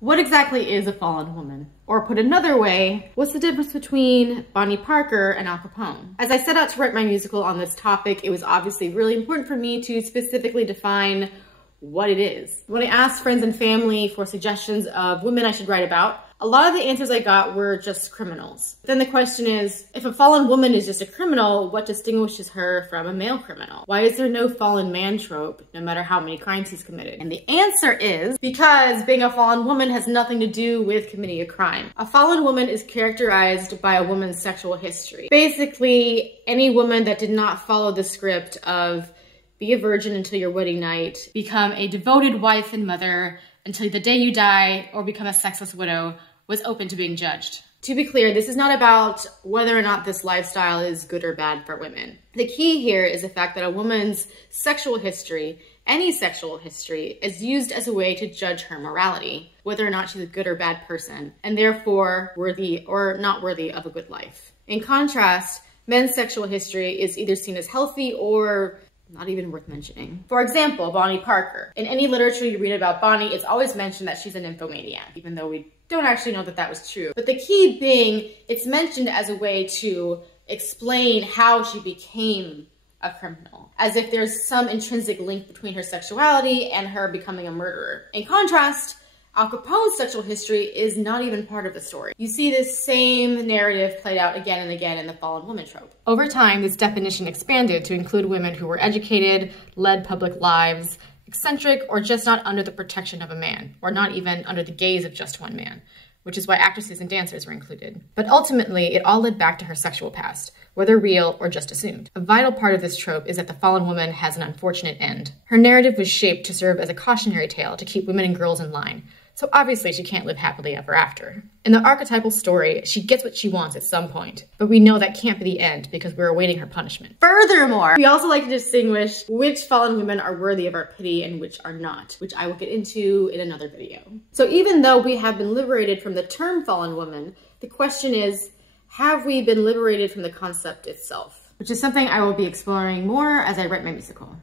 What exactly is a fallen woman? Or put another way, what's the difference between Bonnie Parker and Al Capone? As I set out to write my musical on this topic, it was obviously really important for me to specifically define what it is. When I asked friends and family for suggestions of women I should write about, a lot of the answers I got were just criminals. Then the question is, if a fallen woman is just a criminal, what distinguishes her from a male criminal? Why is there no fallen man trope, no matter how many crimes he's committed? And the answer is because being a fallen woman has nothing to do with committing a crime. A fallen woman is characterized by a woman's sexual history. Basically, any woman that did not follow the script of be a virgin until your wedding night, become a devoted wife and mother until the day you die, or become a sexless widow, was open to being judged. To be clear, this is not about whether or not this lifestyle is good or bad for women. The key here is the fact that a woman's sexual history, any sexual history, is used as a way to judge her morality, whether or not she's a good or bad person, and therefore worthy or not worthy of a good life. In contrast, men's sexual history is either seen as healthy or not even worth mentioning. For example, Bonnie Parker. In any literature you read about Bonnie, it's always mentioned that she's a nymphomaniac, even though we don't actually know that that was true. But the key being, it's mentioned as a way to explain how she became a criminal, as if there's some intrinsic link between her sexuality and her becoming a murderer. In contrast, Al Capone's sexual history is not even part of the story. You see this same narrative played out again and again in the fallen woman trope. Over time, this definition expanded to include women who were educated, led public lives, eccentric, or just not under the protection of a man, or not even under the gaze of just one man, which is why actresses and dancers were included. But ultimately, it all led back to her sexual past, whether real or just assumed. A vital part of this trope is that the fallen woman has an unfortunate end. Her narrative was shaped to serve as a cautionary tale to keep women and girls in line, so obviously she can't live happily ever after. In the archetypal story, she gets what she wants at some point, but we know that can't be the end because we're awaiting her punishment. Furthermore, we also like to distinguish which fallen women are worthy of our pity and which are not, which I will get into in another video. So even though we have been liberated from the term fallen woman, the question is, have we been liberated from the concept itself? Which is something I will be exploring more as I write my musical.